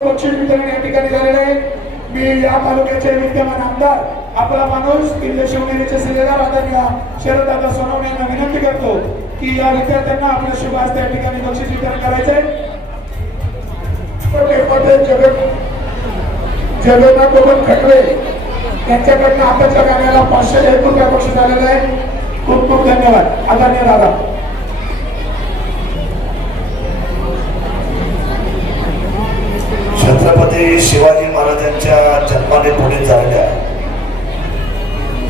बक्षीस वितरण या ठिकाणी झालेलं आहे। मी या तालुक्याचे विद्यमान आमदार आपला माणूस किल्ले शिवनेरीचे शिलेदार आदरणीय शरददादा सोनवणे यांना विनंती करतो की या विद्यार्थ्यांना आपल्या शुभ हस्ते या ठिकाणी बक्षीस वितरण करायचे आहे। जगन्नाथ गोपन खटले यांच्याकडनं आताच्या गाण्याला 501 रुपये बक्षीस आलेलं आहे। खूप खूप धन्यवाद आदरणीय दादा। छत्रपती शिवाजी महाराजांच्या जन्माने पुढे झालेल्या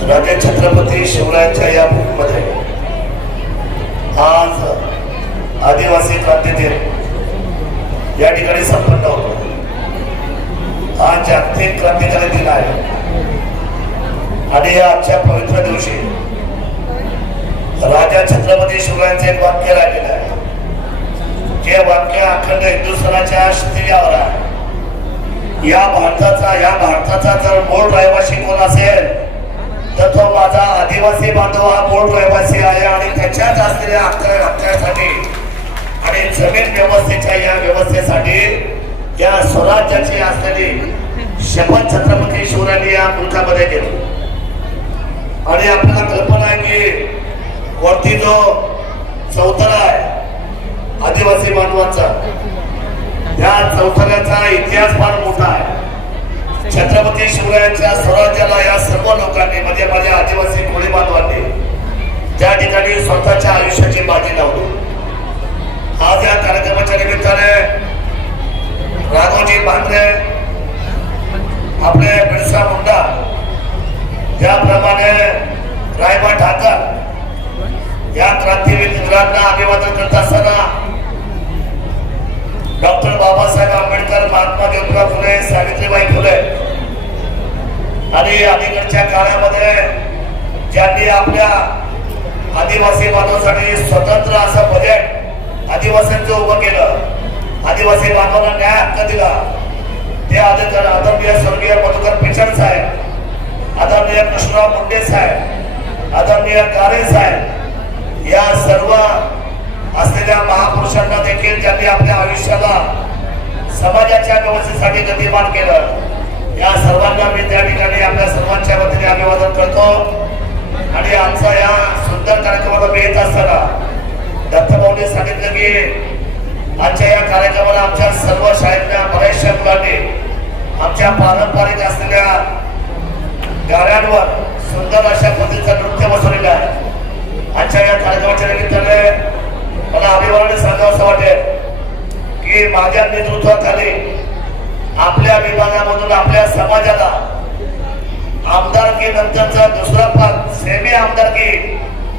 राजे छत्रपती शिवरायांच्या या भूमीमध्ये आज आदिवासी क्रांती दिन या ठिकाणी संपन्न होतो। आज जागतिक क्रांतिकारी दिन आहे आणि आजच्या पवित्र दिवशी राजा छत्रपती शिवरायांचे एक वाक्य राहिलेलं आहे। जे वाक्य अखंड हिंदुस्थानाच्या स्त्रियावर आहे। या भारताचा जर मूळ रहिवासी कोण असेल तर तो माझा आदिवासी बांधव हा मूळ रहिवासी आहे आणि त्याच्यात असलेल्या हक्कासाठी आणि जमीन व्यवस्थेच्या या व्यवस्थेसाठी या स्वराज्याची असलेली शपथ छत्रपती शिवरायांनी या मुलकामध्ये घेतली। आणि आपल्याला कल्पना आहे की वरती जो चौथरा आहे आदिवासी बांधवांचा, या चौथऱ्याचा इतिहास फार मोठा आहे। छत्रपती शिवरायांच्या स्वराज्याला या सर्व लोकांनी म्हणजे माझ्या आदिवासी कोळी बांधवांनी त्या ठिकाणी स्वतःच्या आयुष्याची बाजी लावली। आज या कार्यक्रमाच्या निमित्ताने राघोजी भांगरे, आपले बिरसा मुंडा, ज्याप्रमाणे रायबा ठाकर या क्रांतीवीरांना अभिवादन करत असताना डॉक्टर बाबासाहेब आंबेडकर, महात्मा ज्योतिराव फुले, सावित्रीबाई फुले आणि अलीकडच्या काळामध्ये ज्यांनी आपल्या आदिवासी बांधवांसाठी स्वतंत्र असं बजेट आदिवासींचं उभं केलं, आदिवासी बांधवांना न्याय हक्क दिला, ते आदरणीय स्वर्गीय मधुकर पिचड साहेब, आदरणीय कृष्णराव मुंडे साहेब, आदरणीय कारे साहेब, या सर्व असलेल्या महापुरुषांना देखील ज्यांनी आपल्या आयुष्याला समाजाच्या व्यवस्थेसाठी गतिमान केलं, या सर्वांना मी त्या ठिकाणी आपल्या सर्वांच्या वतीने अभिवादन करतो। आणि आमचा या सुंदर कार्यक्रमाला मी येत असताना दत्तभाऊंनी सांगितलं की आजच्या या कार्यक्रमाला आमच्या सर्व शाळेतल्या बऱ्याचशा मुलांनी आमच्या पारंपरिक असलेल्या गाड्यांवर सुंदर अशा पद्धतीचं नृत्य बसवलेलं आहे। आजच्या या कार्यक्रमाच्या निमित्ताने मला अभिमानाने सांगावं असं वाटेल की माझ्या नेतृत्वाखाली आपल्या विभागामधून आपल्या समाजाला आमदारकी नंतरचा दुसरा पद सेमी आमदारकी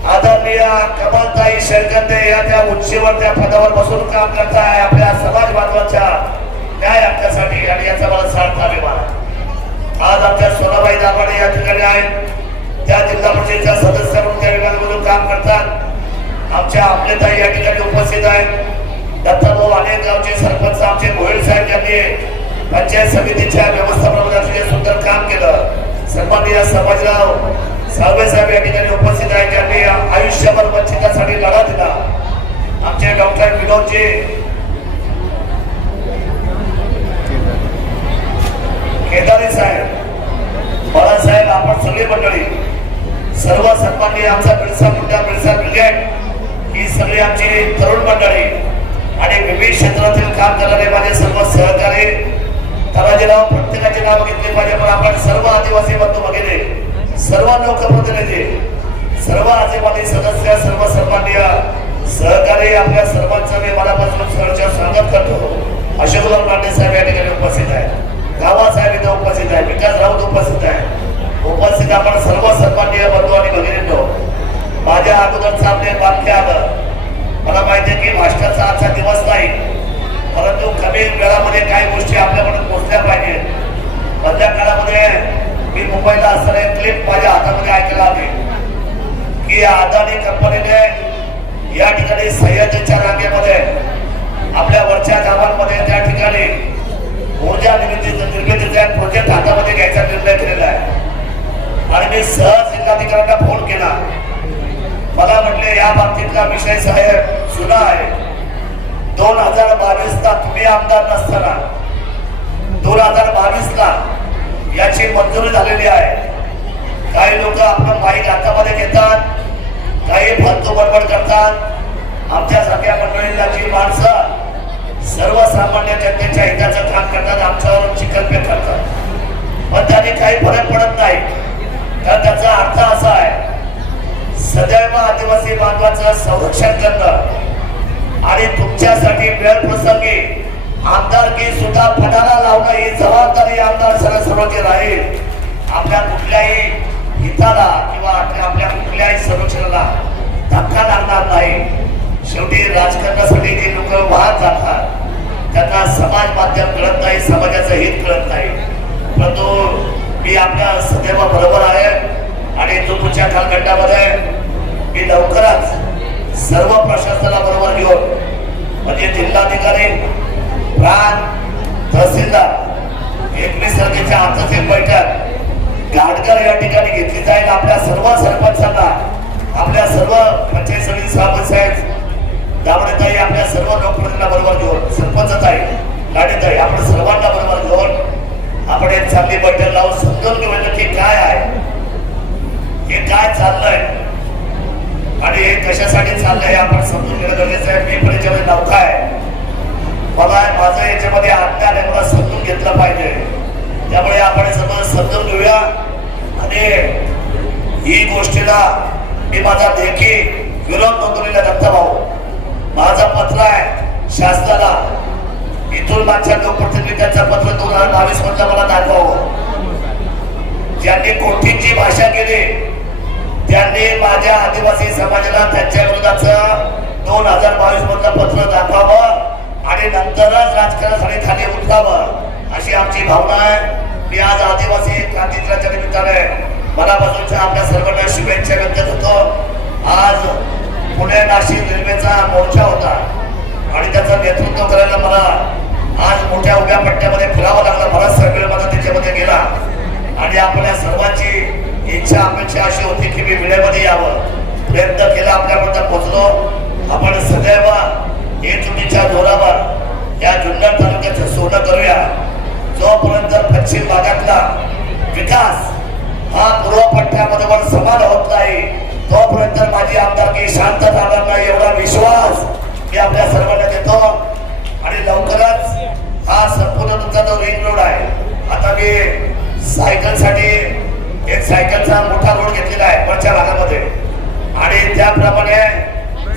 आदरणीय कमलताई शेळकंदे या त्या उंचीवर त्या पदावर बसून काम करताय आपल्या समाज बांधवांच्या न्याय हक्कासाठी, आणि याचा मला सार्थ अभिमान आहे। आज आमच्या सोनाबाई दाभाडे या ठिकाणी आहेत, त्या जिल्हा परिषदेच्या सदस्य म्हणून त्या विभागामधून काम करतात। आमच्या आपलेताई या ठिकाणी उपस्थित आहेत। दत्ताभाऊ अनेक गावचे सरपंच आमचे भोयर साहेब यांनी पंचायत समितीच्या व्यवस्थापनामध्ये सुंदर काम केलं। सन्माननीय समाजराव साळवे साहेब या ठिकाणी उपस्थित आहेत, ज्यांनी आयुष्यभर वंचितांसाठी लढा दिला। आमचे डॉक्टर विनोदजी केदारी साहेब, बाळासाहेब, आपण सगळी मंडळी, सर्व सन्माननीय आमचा बिरसा मुंडा, बिरसा ब्रिगेड, ही सगळी आमची तरुण मंडळी आणि विविध क्षेत्रातील काम करणारे माझे सर्व सहकारी, तराजे नाव प्रत्येकाचे नाव घेतले पाहिजे, पण आपण सर्व आदिवासी बंधू भगिनी, सर्व लोकप्रतिनिधी, सर्व आदिवासी सदस्य, सर्व सन्माननीय सहकारी, आपल्या सर्वांचं मी मनापासून सहर्ष स्वागत करतो। अशोकराव लांडे साहेब या ठिकाणी उपस्थित आहेत, गावा साहेब इथे उपस्थित आहे, विकास राऊत उपस्थित आहे, उपस्थित आपण सर्व सन्माननीय बंधू आणि भगिनींनो, माझ्या अगोदरचं आपले वाक्य आलं। मला माहिती आहे की भाषणाचा आजचा दिवस नाही, परंतु कमी वेळामध्ये काही गोष्टी आपल्याकडून पोहोचल्या पाहिजेत। मधल्या काळामध्ये मी मुंबईला असताना एक क्लिप माझ्या हातामध्ये ऐकायला आली की अदानी कंपनीने या ठिकाणी सह्याद्रीच्या रांगेमध्ये आपल्या वरच्या गावांमध्ये त्या ठिकाणी ऊर्जा निर्मितीचा प्रोजेक्ट हातामध्ये घ्यायचा निर्णय केलेला आहे। आणि मी सहज जिल्हाधिकाऱ्यांना फोन केला, मला म्हटले या बाबतीतला विषय साहेब जुना आहे, 2022 ला तुम्ही आमदार नसताना लोक आपलं माईक हातामध्ये घेतात, काही फालतू बडबड करतात. आमच्यासारख्या मंडळींना जी माणसं सर्वसामान्य जनतेच्या हिताचं काम करतात, आमच्यावर चिकलपेट करतात, पण त्याने काही फरक पडत नाही. तर त्याचा अर्थ असा आहे, सदैव आदिवासी बांधवाचं संरक्षण करणं आणि तुमच्यासाठी वेळ प्रसंगी आमदारकी सुद्धा पदाला लावणं ही जबाबदारी आमदार सर्वांची राहील. आपल्या कुठल्याही हिताला किंवा आपल्या कुठल्याही संरक्षणाला धक्का लागणार नाही. शेवटी राजकारणासाठी जे लोक वाहत जातात त्यांना समाज माध्यम कळत नाही, समाजाचं हित कळत नाही. परंतु मी आपल्या सदैव बरोबर आहे आणि तुमच्या कालखंडामध्ये मी लवकरच सर्व प्रशासनाला बरोबर घेऊन म्हणजे जिल्हाधिकारी, प्रांत, तहसीलदार 21 तारखेच्या आजच एक बैठक गाडकर या ठिकाणी घेतली जाईल. आपल्या सर्व सरपंचांना, आपल्या सर्व पंचायत समिती सभापती साहेब दावडेताई, आपल्या सर्व लोकप्रतिनिधींना बरोबर घेऊन, सरपंचताई, लाडेताई, आपण सर्वांना बरोबर घेऊन आपण एक चांगली बैठक लावून समजून घेऊया की काय आहे, हे काय चाललंय आणि हे कशासाठी चाललंय आपण समजून घेणं गरजेचं आहे. मी पण याच्यामध्ये नौका आहे, मला माझं याच्यामध्ये अज्ञान आहे, मला समजून घेतलं पाहिजे. त्यामुळे आपण सर्व समजून घेऊया आणि ही गोष्टीला मी माझा देखी विरोध नोंदवलेला दत्ता भाऊ, माझं पत्र आहे शासनाला, इथून मागच्या लोकप्रतिनिधी त्यांचं पत्र 2022 मधलं मला दाखवावं. ज्यांनी कोटींची भाषा केली त्यांनी माझ्या आदिवासी समाजाला त्यांच्या विरोधाचं 2022 मधलं पत्र दाखवावं आणि नंतरच राजकारणासाठी खाली उतरावं अशी आमची भावना आहे. मी आज आदिवासी क्रांती दिनाच्या निमित्ताने मनापासूनच्या आपल्या सर्वांना शुभेच्छा व्यक्त करतो. आज पुणे नाशिक रेल्वेचा मोर्चा होता आणि त्याचं नेतृत्व करायला मला आज मोठ्या उभ्या पट्ट्यामध्ये फिरावं लागलं. बराचसा वेळ माझा त्याच्यामध्ये गेला आणि आपल्या सर्वांची इच्छा अपेक्षा अशी होती की मी वेळेमध्ये यावं. प्रयत्न केला, आपल्यापर्यंत पोहोचलो. आपण सदैव एकजुटीच्या जोरावर या जुन्नर तालुक्याचं सोनं करूया. जोपर्यंत पश्चिम भागातला विकास हा पूर्व पट्ट्यामध्ये समान होत नाही तोपर्यंत माझी आमदारकी शांत राहणार नाही एवढा विश्वास मी आपल्या सर्वांना देतो. आणि लवकरच हा संपूर्ण तुमचा जो रिंग रोड आहे, आता मी सायकलसाठी एक सायकलचा मोठा रोड घेतलेला आहे वरच्या भागामध्ये आणि त्याप्रमाणे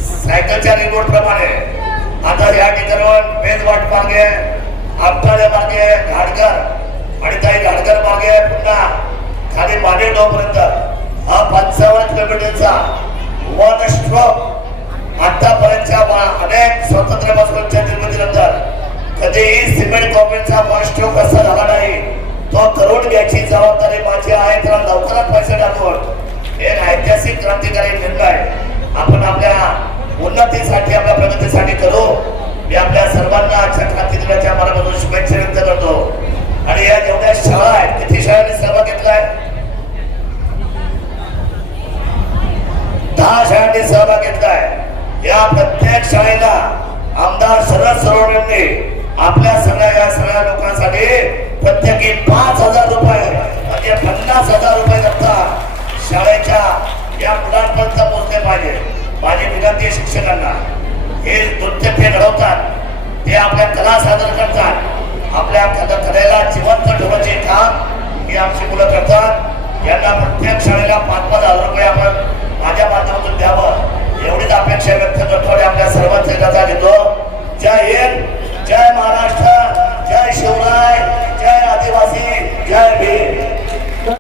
सायकलच्या रिंग रोड प्रमाणे आता या ठिकाणावर बेजवाट मार्गे, आपटाळे मार्गे, घाटघर आणि काही घाटघर मार्गे पुन्हा खाली मानेगावपर्यंत हा 55 किलोमीटरचा वन स्ट्रोक आतापर्यंतच्या अनेक स्वातंत्र्यापासूनच्या निर्मितीनंतर कधीही सिमेंट कॉन्क्रीटचा वन स्ट्रोक असा झाला नाही. तो करून घ्यायची जबाबदारी माझी आहे. त्याला लवकरात पैसे टाकून एक ऐतिहासिक क्रांतिकारी निर्णय आपण आपल्या उन्नतीसाठी, आपल्या प्रगतीसाठी करू. मी आपल्या सर्वांना आजच्या क्रांती दिनाच्या मनापासून शुभेच्छा व्यक्त करतो. आणि या जेवढ्या शाळा आहेत, किती शाळांनी सहभाग घेतलाय? 10 शाळांनी सहभाग घेतलाय. या प्रत्येक शाळेला आमदार शरद सोनवणेंनी आपल्या या सगळ्या लोकांसाठी प्रत्येकी 5,000 रुपये म्हणजे 50,000 रुपये करता शाळेच्या या मुलांपर्यंत पोहोचले पाहिजे. माझी विनंती आहे शिक्षकांना, हे नृत्य ते घडवतात, ते आपल्या कला सादर करतात, आपल्या कलेला जिवंत ठेवण्याचे काम ही आमची मुलं करतात. यांना प्रत्येक शाळेला 5,000 रुपये आपण माझ्या माध्यमातून द्यावं एवढीच अपेक्षा व्यक्त करतो आणि आपल्या सर्वांचे रजा घेतो. जय हिंद, जय महाराष्ट्र, जय शिवराय, जय आदिवासी, जय भीम.